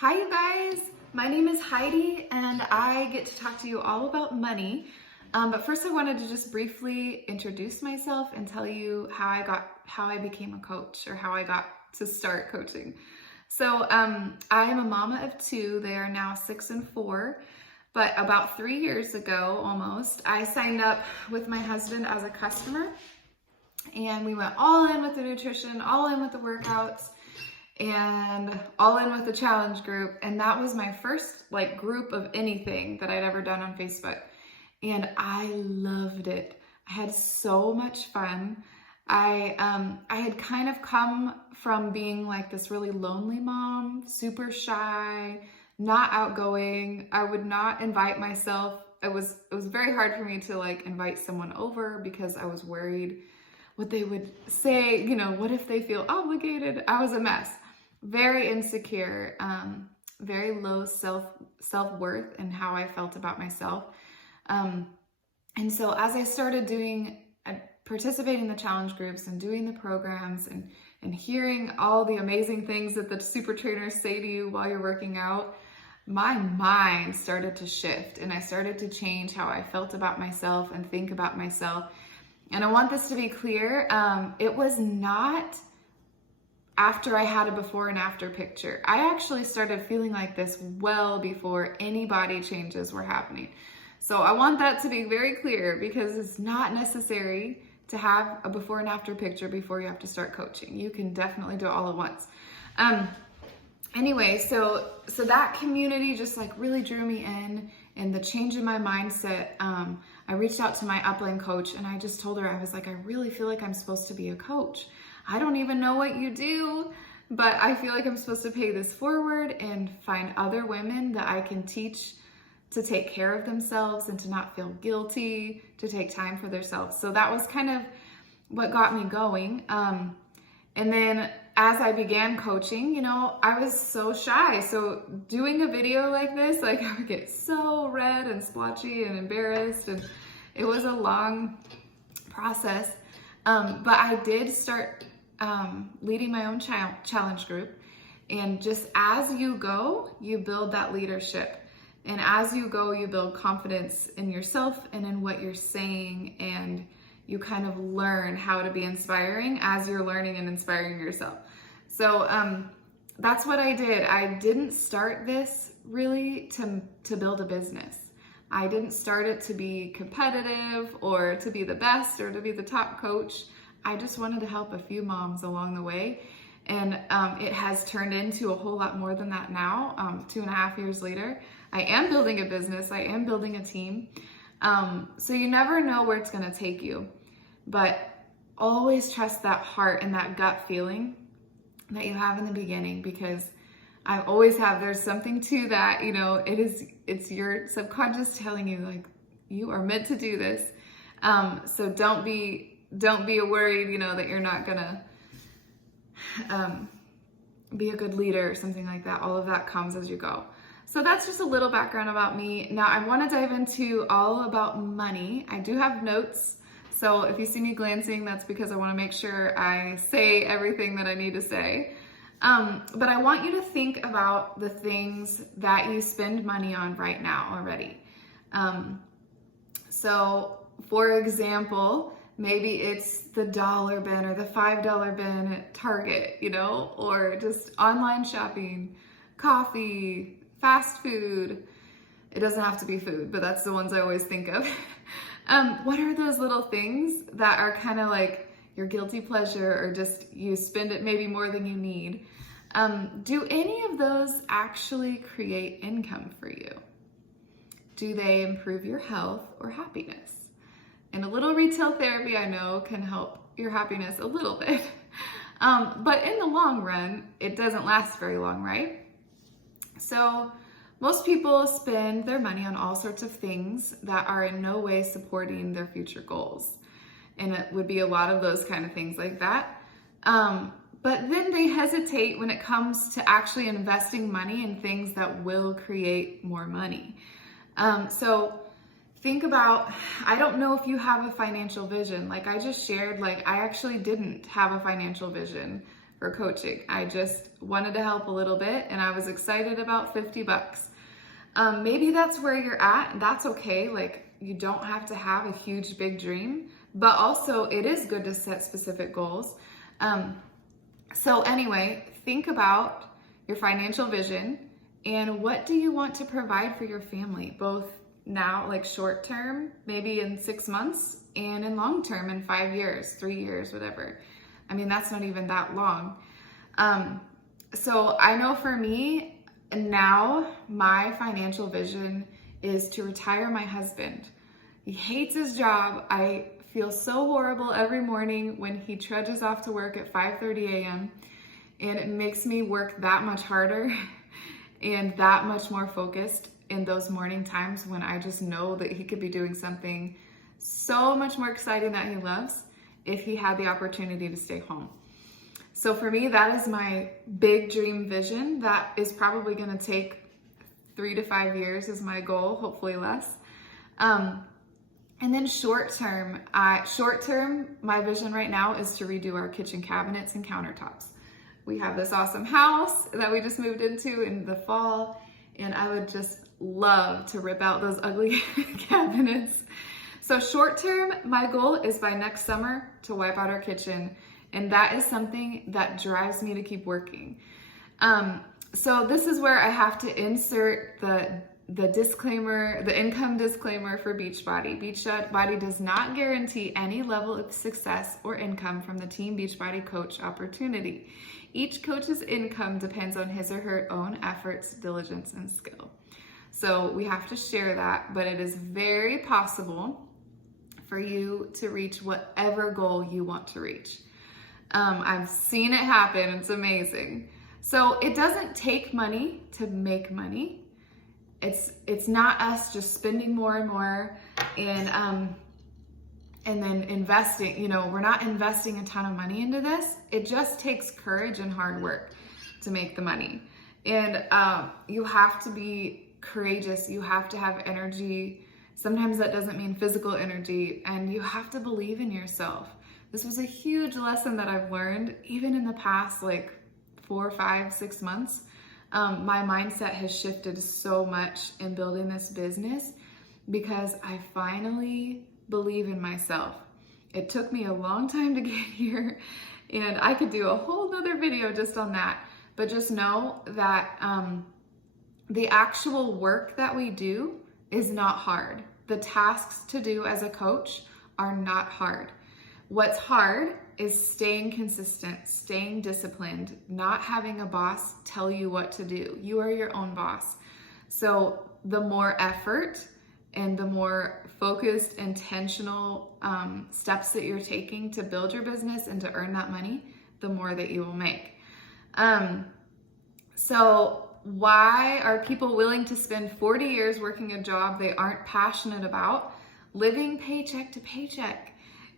Hi, you guys. My name is Heidi, and I get to talk to you all about money. But first, I wanted to just briefly introduce myself and tell you how I became a coach, or how I got to start coaching. So, I am a mama of two. They are now 6 and 4. But about 3 years ago, almost, I signed up with my husband as a customer, and we went all in with the nutrition, all in with the workouts, and all in with the challenge group. And that was my first group of anything that I'd ever done on Facebook. And I loved it. I had so much fun. I had kind of come from being like this really lonely mom, super shy, not outgoing. I would not invite myself. It was very hard for me to invite someone over because I was worried what they would say, what if they feel obligated? I was a mess. Very insecure, very low self-worth and how I felt about myself. And so as I started participating in the challenge groups and doing the programs and hearing all the amazing things that the super trainers say to you while you're working out, my mind started to shift and I started to change how I felt about myself and think about myself. And I want this to be clear. It was not after I had a before and after picture. I actually started feeling like this well before any body changes were happening. So I want that to be very clear because it's not necessary to have a before and after picture before you have to start coaching. You can definitely do it all at once. Anyway, so that community just really drew me in, and the change in my mindset. I reached out to my upline coach and I just told her, I was like, I really feel like I'm supposed to be a coach. I don't even know what you do, but I feel like I'm supposed to pay this forward and find other women that I can teach to take care of themselves and to not feel guilty, to take time for themselves. So that was kind of what got me going. And then as I began coaching, I was so shy. So doing a video like this, I would get so red and splotchy and embarrassed. And it was a long process. But I did start leading my own challenge group. And just as you go, you build that leadership. And as you go, you build confidence in yourself and in what you're saying. And you kind of learn how to be inspiring as you're learning and inspiring yourself. So that's what I did. I didn't start this really to build a business. I didn't start it to be competitive or to be the best or to be the top coach. I just wanted to help a few moms along the way. And it has turned into a whole lot more than that now, 2.5 years later. I am building a business. I am building a team. So you never know where it's going to take you. But always trust that heart and that gut feeling that you have in the beginning, because I always have, there's something to that, it's your subconscious telling you you are meant to do this. So don't be worried, that you're not gonna be a good leader or something like that. All of that comes as you go. So that's just a little background about me. Now I want to dive into all about money. I do have notes. So if you see me glancing, that's because I want to make sure I say everything that I need to say. But I want you to think about the things that you spend money on right now already. So for example, maybe it's the dollar bin or the $5 bin at Target, or just online shopping, coffee, fast food. It doesn't have to be food, but that's the ones I always think of. What are those little things that are kind of like your guilty pleasure, or just you spend it maybe more than you need? Do any of those actually create income for you? Do they improve your health or happiness? And a little retail therapy, I know, can help your happiness a little bit. But in the long run, it doesn't last very long, right? So most people spend their money on all sorts of things that are in no way supporting their future goals. And it would be a lot of those kind of things like that. But then they hesitate when it comes to actually investing money in things that will create more money. So think about, I don't know if you have a financial vision. Like I just shared, I actually didn't have a financial vision for coaching. I just wanted to help a little bit, and I was excited about $50. Maybe that's where you're at, and that's okay. Like, you don't have to have a huge, big dream, but also it is good to set specific goals. So anyway, think about your financial vision and what do you want to provide for your family, both now, like short term, maybe in 6 months, and in long term, in 5 years, 3 years, whatever. I mean, that's not even that long. So I know for me, now my financial vision is to retire my husband. He hates his job. I feel so horrible every morning when he trudges off to work at 5:30 a.m. and it makes me work that much harder and that much more focused in those morning times when I just know that he could be doing something so much more exciting that he loves if he had the opportunity to stay home. So for me, that is my big dream vision. That is probably going to take 3 to 5 years is my goal, hopefully less. And then short term, my vision right now is to redo our kitchen cabinets and countertops. We have this awesome house that we just moved into in the fall, and I would just love to rip out those ugly cabinets. So short term, my goal is by next summer to wipe out our kitchen. And that is something that drives me to keep working. So this is where I have to insert the disclaimer, the income disclaimer for Beachbody. Beachbody does not guarantee any level of success or income from the Team Beachbody coach opportunity. Each coach's income depends on his or her own efforts, diligence, and skill. So we have to share that, but it is very possible for you to reach whatever goal you want to reach. I've seen it happen. It's amazing. So it doesn't take money to make money. It's not us just spending more and more and then investing. You know, we're not investing a ton of money into this. It just takes courage and hard work to make the money. And you have to be courageous. You have to have energy. Sometimes that doesn't mean physical energy, and you have to believe in yourself. This was a huge lesson that I've learned even in the past like 4, 5, 6 months. My mindset has shifted so much in building this business because I finally believe in myself. It took me a long time to get here, and I could do a whole nother video just on that. But just know that the actual work that we do is not hard. The tasks to do as a coach are not hard. What's hard is staying consistent, staying disciplined, not having a boss tell you what to do. You are your own boss. So the more effort and the more focused, intentional steps that you're taking to build your business and to earn that money, the more that you will make. So why are people willing to spend 40 years working a job they aren't passionate about, living paycheck to paycheck?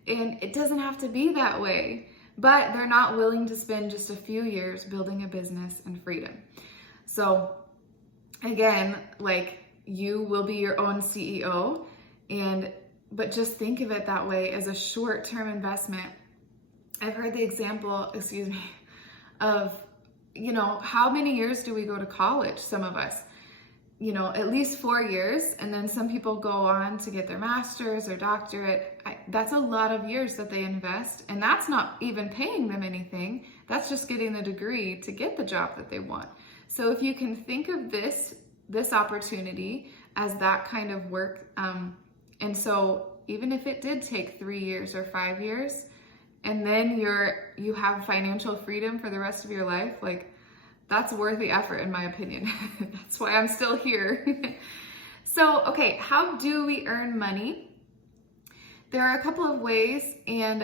And it doesn't have to be that way, but they're not willing to spend just a few years building a business and freedom. So again, like, you will be your own CEO, but just think of it that way, as a short-term investment. I've heard the example, of, how many years do we go to college? Some of us, at least 4 years, and then some people go on to get their master's or doctorate. That's a lot of years that they invest, and that's not even paying them anything. That's just getting the degree to get the job that they want. So if you can think of this opportunity as that kind of work, and so even if it did take 3 years or 5 years, and then you have financial freedom for the rest of your life, like, that's worth the effort, in my opinion. That's why I'm still here. So, okay, how do we earn money? There are a couple of ways, and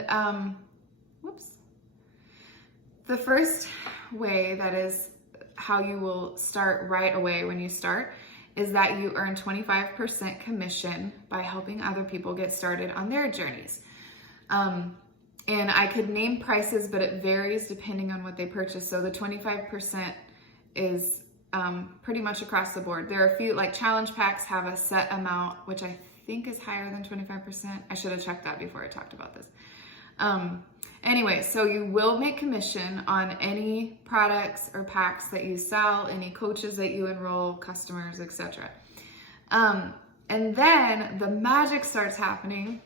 the first way, that is how you will start right away when you start, is that you earn 25% commission by helping other people get started on their journeys. And I could name prices, but it varies depending on what they purchase. So the 25% is pretty much across the board. There are a few, like challenge packs have a set amount, which I think is higher than 25%. I should have checked that before I talked about this. And Anyway, so you will make commission on any products or packs that you sell, any coaches that you enroll, customers, etc. And then the magic starts happening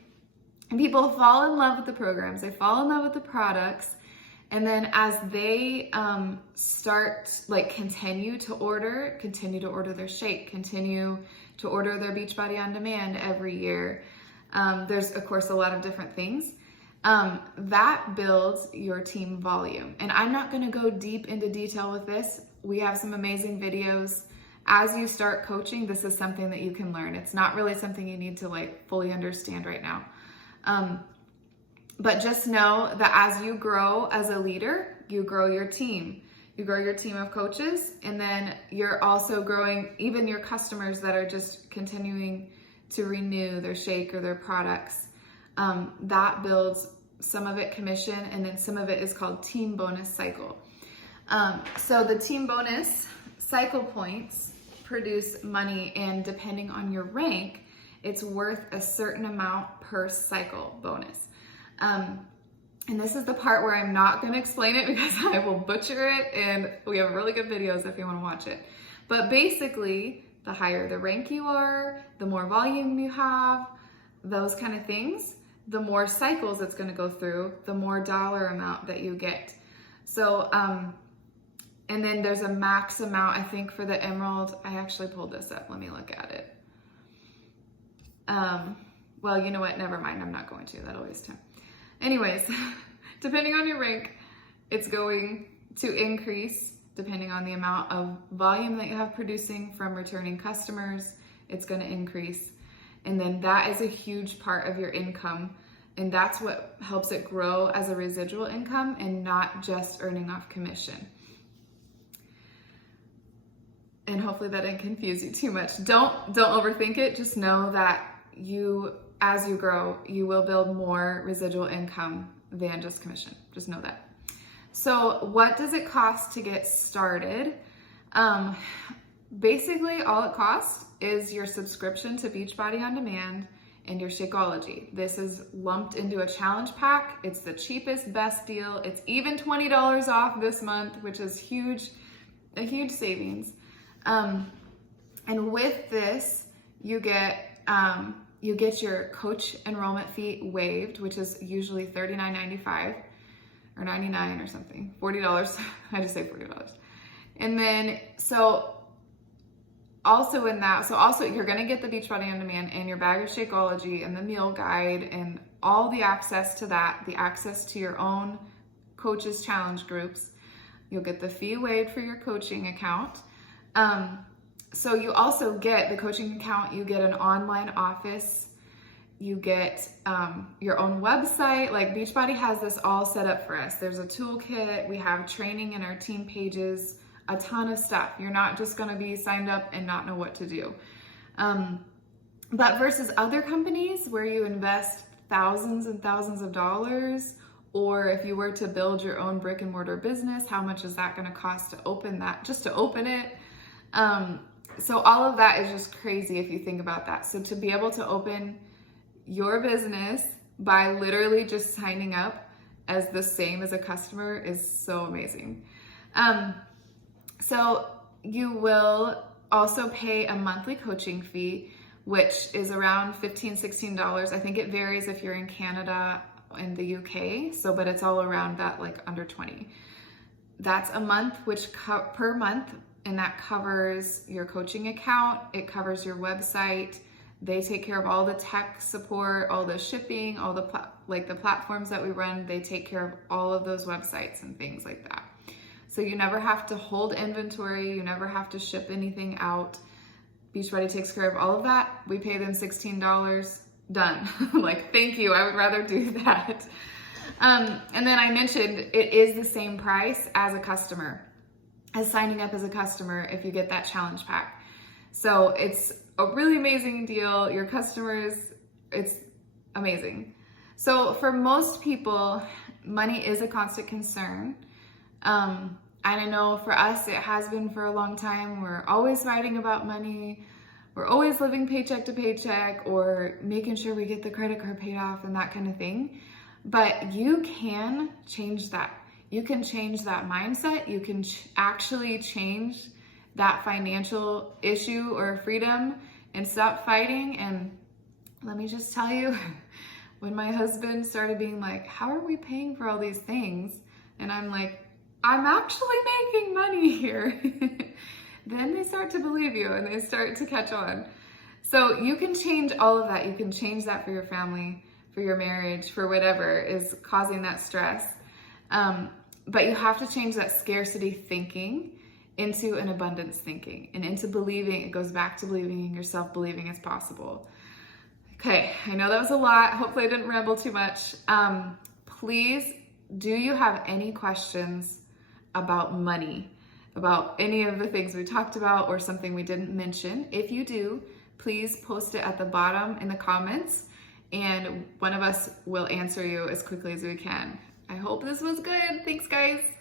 and people fall in love with the programs, they fall in love with the products. And then as they continue to order their shake, continue to order their Beachbody On Demand every year. There's of course a lot of different things. That builds your team volume. And I'm not gonna go deep into detail with this. We have some amazing videos. As you start coaching, this is something that you can learn. It's not really something you need to fully understand right now. But just know that as you grow as a leader, you grow your team. You grow your team of coaches, and then you're also growing even your customers that are just continuing to renew their shake or their products. That builds some of it commission, and then some of it is called team bonus cycle. So the team bonus cycle points produce money, and depending on your rank, it's worth a certain amount per cycle bonus. And this is the part where I'm not going to explain it because I will butcher it, and we have really good videos if you want to watch it. But basically, the higher the rank you are, the more volume you have, those kind of things, the more cycles it's going to go through, the more dollar amount that you get. So, and then there's a max amount, I think, for the Emerald. I actually pulled this up. Let me look at it. Well, you know what? Never mind. I'm not going to. That'll waste time. Anyways, depending on your rank, it's going to increase depending on the amount of volume that you have producing from returning customers. It's going to increase. And then that is a huge part of your income. And that's what helps it grow as a residual income and not just earning off commission. And hopefully that didn't confuse you too much. Don't overthink it. Just know that as you grow, you will build more residual income than just commission. Just know that. So what does it cost to get started? Basically, all it costs is your subscription to Beachbody On Demand and your Shakeology. This is lumped into a challenge pack. It's the cheapest, best deal. It's even $20 off this month, which is a huge savings. And with this, you get your coach enrollment fee waived, which is usually $39.95 or $99 or something, $40. I just say $40. And then, also you're gonna get the Beachbody On Demand and your bag of Shakeology and the meal guide and all the access to that, the access to your own coaches challenge groups. You'll get the fee waived for your coaching account. So you also get the coaching account, you get an online office, you get your own website. Like Beachbody has this all set up for us. There's a toolkit, we have training in our team pages, a ton of stuff. You're not just gonna be signed up and not know what to do. But versus other companies where you invest thousands and thousands of dollars, or if you were to build your own brick and mortar business, how much is that gonna cost to open that, just to open it? So all of that is just crazy if you think about that. So to be able to open your business by literally just signing up as the same as a customer is so amazing. So you will also pay a monthly coaching fee, which is around $15, $16. I think it varies if you're in Canada and the UK. But it's all around that, like under 20. That's a month, per month. And that covers your coaching account, it covers your website, they take care of all the tech support, all the shipping, all the platforms that we run, they take care of all of those websites and things like that. So you never have to hold inventory, you never have to ship anything out. Beachbody takes care of all of that. We pay them $16, done. Thank you, I would rather do that. And then I mentioned it is the same price as a customer, as signing up as a customer if you get that challenge pack. So it's a really amazing deal. Your customers, it's amazing. So for most people, money is a constant concern. And I know for us, it has been for a long time. We're always fighting about money. We're always living paycheck to paycheck or making sure we get the credit card paid off and that kind of thing. But you can change that. You can change that mindset. You can actually change that financial issue or freedom and stop fighting. And let me just tell you, when my husband started being like, how are we paying for all these things? And I'm like, I'm actually making money here. Then they start to believe you and they start to catch on. So you can change all of that. You can change that for your family, for your marriage, for whatever is causing that stress. But you have to change that scarcity thinking into an abundance thinking and into believing. It goes back to believing in yourself, believing it's possible. Okay, I know that was a lot. Hopefully I didn't ramble too much. Please, do you have any questions about money, about any of the things we talked about or something we didn't mention? If you do, please post it at the bottom in the comments and one of us will answer you as quickly as we can. I hope this was good. Thanks, guys.